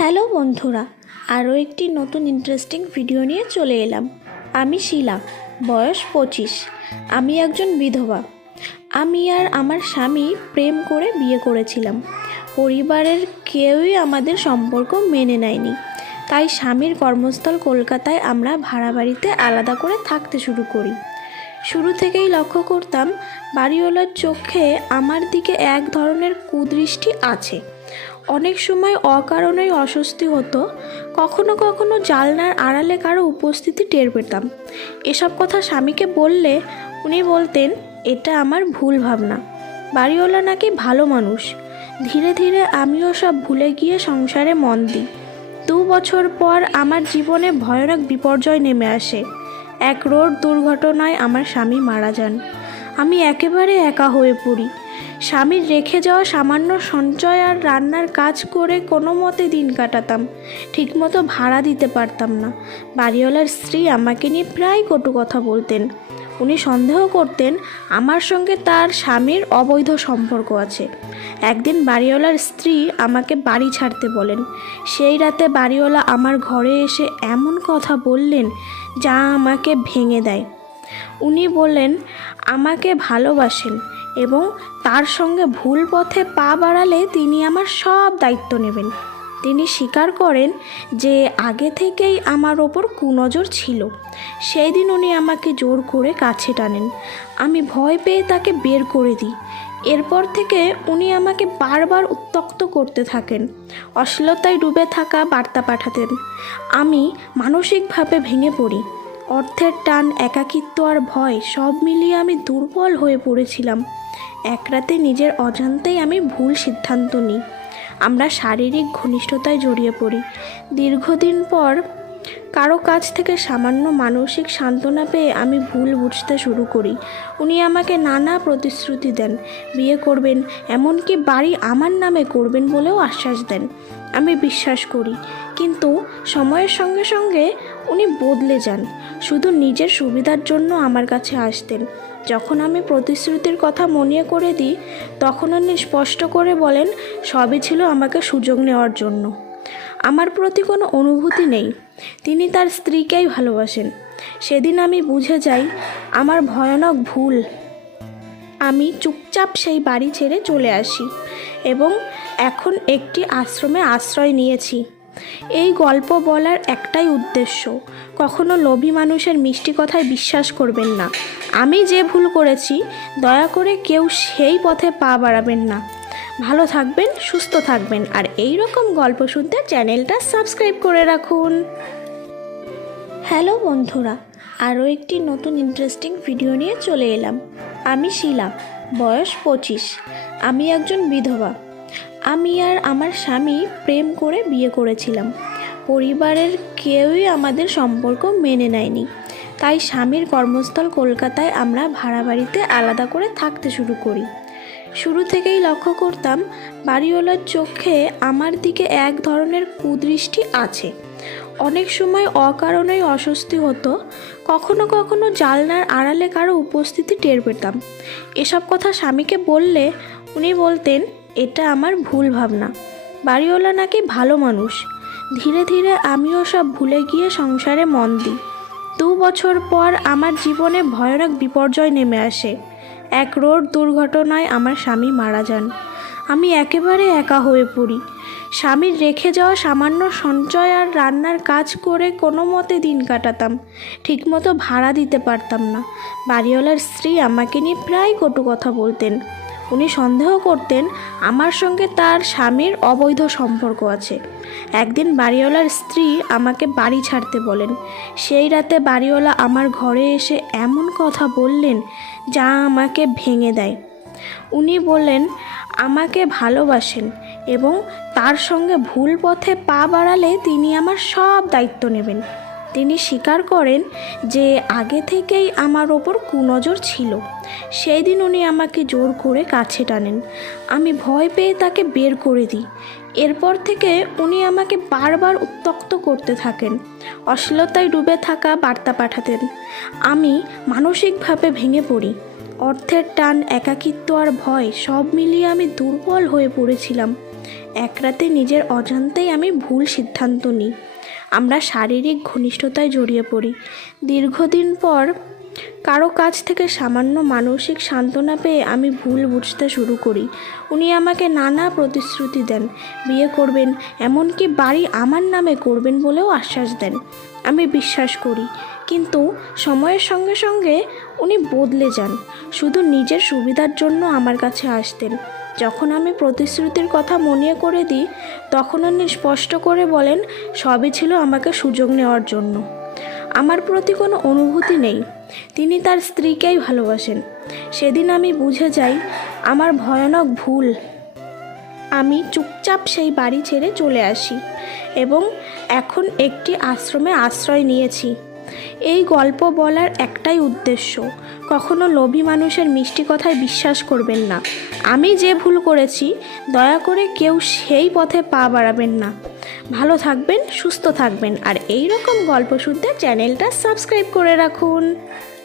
Hello বন্ধুরা, আরও একটি নতুন ইন্টারেস্টিং ভিডিও নিয়ে চলে এলাম। আমি শিলা, বয়স 25। আমি একজন বিধবা। আমি আর আমার স্বামী প্রেম করে বিয়ে করেছিলাম। পরিবারের কেউই আমাদের সম্পর্ক মেনে নেয়নি, তাই স্বামীর কর্মস্থল কলকাতায় আমরা ভাড়া বাড়িতে আলাদা করে থাকতে শুরু করি। শুরু থেকেই লক্ষ্য করতাম বাড়িওয়ালার চোখে আমার দিকে এক ধরনের কুদৃষ্টি আছে। অনেক সময় অকারণেই অস্বস্তি হতো, কখনো কখনো জানলার আড়ালে কারো উপস্থিতি টের পেতাম। এসব কথা স্বামীকে বললে উনি বলতেন এটা আমার ভুল ভাবনা, বাড়িওয়ালা নাকি ভালো মানুষ। ধীরে ধীরে আমিও সব ভুলে গিয়ে সংসারে মন দিই। 2 বছর পর আমার জীবনে ভয়ানক বিপর্যয় নেমে আসে। এক রোড দুর্ঘটনায় আমার স্বামী মারা যান। আমি একেবারে একা হয়ে পড়ি। স্বামীর রেখে যাওয়া সামান্য সঞ্চয় আর রান্নার কাজ করে কোনো মতে দিন কাটাতাম। ঠিকমতো ভাড়া দিতে পারতাম না। বাড়িওয়ালার স্ত্রী আমাকে নিয়ে প্রায় কটু কথা বলতেন। উনি সন্দেহ করতেন আমার সঙ্গে তার স্বামীর অবৈধ সম্পর্ক আছে। একদিন বাড়িওয়ালার স্ত্রী আমাকে বাড়ি ছাড়তে বলেন। সেই রাতে বাড়িওয়ালা আমার ঘরে এসে এমন কথা বললেন যা আমাকে ভেঙে দেয়। উনি বললেন আমাকে ভালোবাসেন এবং তার সঙ্গে ভুল পথে পা বাড়ালে তিনি আমার সব দায়িত্ব নেবেন। তিনি স্বীকার করেন যে আগে থেকেই আমার ওপর কুনজর ছিল। সেই দিন উনি আমাকে জোর করে কাছে টানেন। আমি ভয় পেয়ে তাকে বের করে দিই। এরপর থেকে উনি আমাকে বারবার উত্ত্যক্ত করতে থাকেন। অশ্লীলতায় ডুবে থাকা বার্তা পাঠাতেন। আমি মানসিকভাবে ভেঙে পড়ি। অর্থের টান, একাকিত্ব আর ভয় সব মিলিয়ে আমি দুর্বল হয়ে পড়েছিলাম। এক রাতে নিজের অজান্তেই আমি ভুল সিদ্ধান্ত নিই। আমরা শারীরিক ঘনিষ্ঠতায় জড়িয়ে পড়ি। দীর্ঘদিন পর কারো কাছ থেকে সামান্য মানসিক সান্ত্বনা পেয়ে আমি ভুল বুঝতে শুরু করি। উনি আমাকে নানা প্রতিশ্রুতি দেন, বিয়ে করবেন, এমনকি বাড়ি আমার নামে করবেন বলেও আশ্বাস দেন। আমি বিশ্বাস করি, কিন্তু সময়ের সঙ্গে সঙ্গে উনি বদলে যান। শুধু নিজের সুবিধার জন্য আমার কাছে আসতেন। যখন আমি প্রতিশ্রুতির কথা মনে করে দিই, তখন উনি স্পষ্ট করে বলেন সবই ছিল আমাকে সুযোগ নেওয়ার জন্য। আমার প্রতি কোনো অনুভূতি নেই। তিনি তার স্ত্রীকেই ভালোবাসেন। সেদিন আমি বুঝে যাই আমার ভয়ানক ভুল। আমি চুপচাপ সেই বাড়ি ছেড়ে চলে আসি এবং এখন একটি আশ্রমে আশ্রয় নিয়েছি। এই গল্প বলার একটাই উদ্দেশ্য, কখনো লোভী মানুষের মিষ্টি কথায় বিশ্বাস করবেন না। আমি যে ভুল করেছি, দয়া করে কেউ সেই পথে পা বাড়াবেন না। ভালো থাকবেন, সুস্থ থাকবেন, আর এই রকম গল্প শুনতে চ্যানেলটা সাবস্ক্রাইব করে রাখুন। হ্যালো বন্ধুরা, আরও একটি নতুন ইন্টারেস্টিং ভিডিও নিয়ে চলে এলাম। আমি শিলা, বয়স 25। আমি একজন বিধবা। আমি আর আমার স্বামী প্রেম করে বিয়ে করেছিলাম। পরিবারের কেউই আমাদের সম্পর্ক মেনে নেয়নি, তাই স্বামীর কর্মস্থল কলকাতায় আমরা ভাড়া বাড়িতে আলাদা করে থাকতে শুরু করি। শুরু থেকেই লক্ষ্য করতাম বাড়িওয়ালার চোখে আমার দিকে এক ধরনের কুদৃষ্টি আছে। অনেক সময় অকারণেই অস্বস্তি হতো, কখনো কখনো জানলার আড়ালে কারো উপস্থিতি টের পেতাম। এসব কথা স্বামীকে বললে উনি বলতেন এটা আমার ভুল ভাবনা, বাড়িওয়ালা নাকি ভালো মানুষ। ধীরে ধীরে আমিও সব ভুলে গিয়ে সংসারে মন দিই। 2 বছর পর আমার জীবনে ভয়ানক বিপর্যয় নেমে আসে। এক রোড দুর্ঘটনায় আমার স্বামী মারা যান। আমি একেবারে একা হয়ে পড়ি। স্বামীর রেখে যাওয়া সামান্য সঞ্চয় আর রান্নার কাজ করে কোনো মতে দিন কাটাতাম। ঠিকমতো ভাড়া দিতে পারতাম না। বাড়িওয়ালার স্ত্রী আমাকে নিয়ে প্রায় কটু কথা বলতেন। উনি সন্দেহ করতেন আমার সঙ্গে তার স্বামীর অবৈধ সম্পর্ক আছে। একদিন বাড়িওয়ালার স্ত্রী আমাকে বাড়ি ছাড়তে বলেন। সেই রাতে বাড়িওয়ালা আমার ঘরে এসে এমন কথা বললেন যা আমাকে ভেঙে দেয়। উনি বললেন আমাকে ভালোবাসেন এবং তার সঙ্গে ভুল পথে পা বাড়ালে তিনি আমার সব দায়িত্ব নেবেন। তিনি স্বীকার করেন যে আগে থেকেই আমার ওপর কুনজর ছিল। সেই দিন উনি আমাকে জোর করে কাছে টানেন। আমি ভয় পেয়ে তাকে বের করে দিই। এরপর থেকে উনি আমাকে বারবার উত্ত্যক্ত করতে থাকেন। অশ্লীলতায় ডুবে থাকা বার্তা পাঠাতেন। আমি মানসিকভাবে ভেঙে পড়ি। অর্থের টান, একাকিত্ব আর ভয় সব মিলিয়ে আমি দুর্বল হয়ে পড়েছিলাম। এক রাতে নিজের অজান্তেই আমি ভুল সিদ্ধান্ত নিই। আমরা শারীরিক ঘনিষ্ঠতায় জড়িয়ে পড়ি। দীর্ঘদিন পর কারো কাছ থেকে সামান্য মানসিক সান্ত্বনা পেয়ে আমি ভুল বুঝতে শুরু করি। উনি আমাকে নানা প্রতিশ্রুতি দেন, বিয়ে করবেন, এমনকি বাড়ি আমার নামে করবেন বলেও আশ্বাস দেন। আমি বিশ্বাস করি, কিন্তু সময়ের সঙ্গে সঙ্গে উনি বদলে যান। শুধু নিজের সুবিধার জন্য আমার কাছে আসতেন। যখন আমি প্রতিশ্রুতির কথা মনে করে দিই, তখন উনি স্পষ্ট করে বলেন সবই ছিল আমাকে সুযোগ নেওয়ার জন্য। আমার প্রতি কোনো অনুভূতি নেই। তিনি তার স্ত্রীকেই ভালোবাসেন। সেদিন আমি বুঝে যাই আমার ভয়ানক ভুল। আমি চুপচাপ সেই বাড়ি ছেড়ে চলে আসি এবং এখন একটি আশ্রমে আশ্রয় নিয়েছি। এই গল্প বলার একটাই উদ্দেশ্য, কখনো লোভী মানুষের মিষ্টি কথায় বিশ্বাস করবেন না। আমি যে ভুল করেছি, দয়া করে কেউ সেই পথে পা বাড়াবেন না। ভালো থাকবেন, সুস্থ থাকবেন, আর এই রকম গল্প শুনতে চ্যানেলটা সাবস্ক্রাইব করে রাখুন।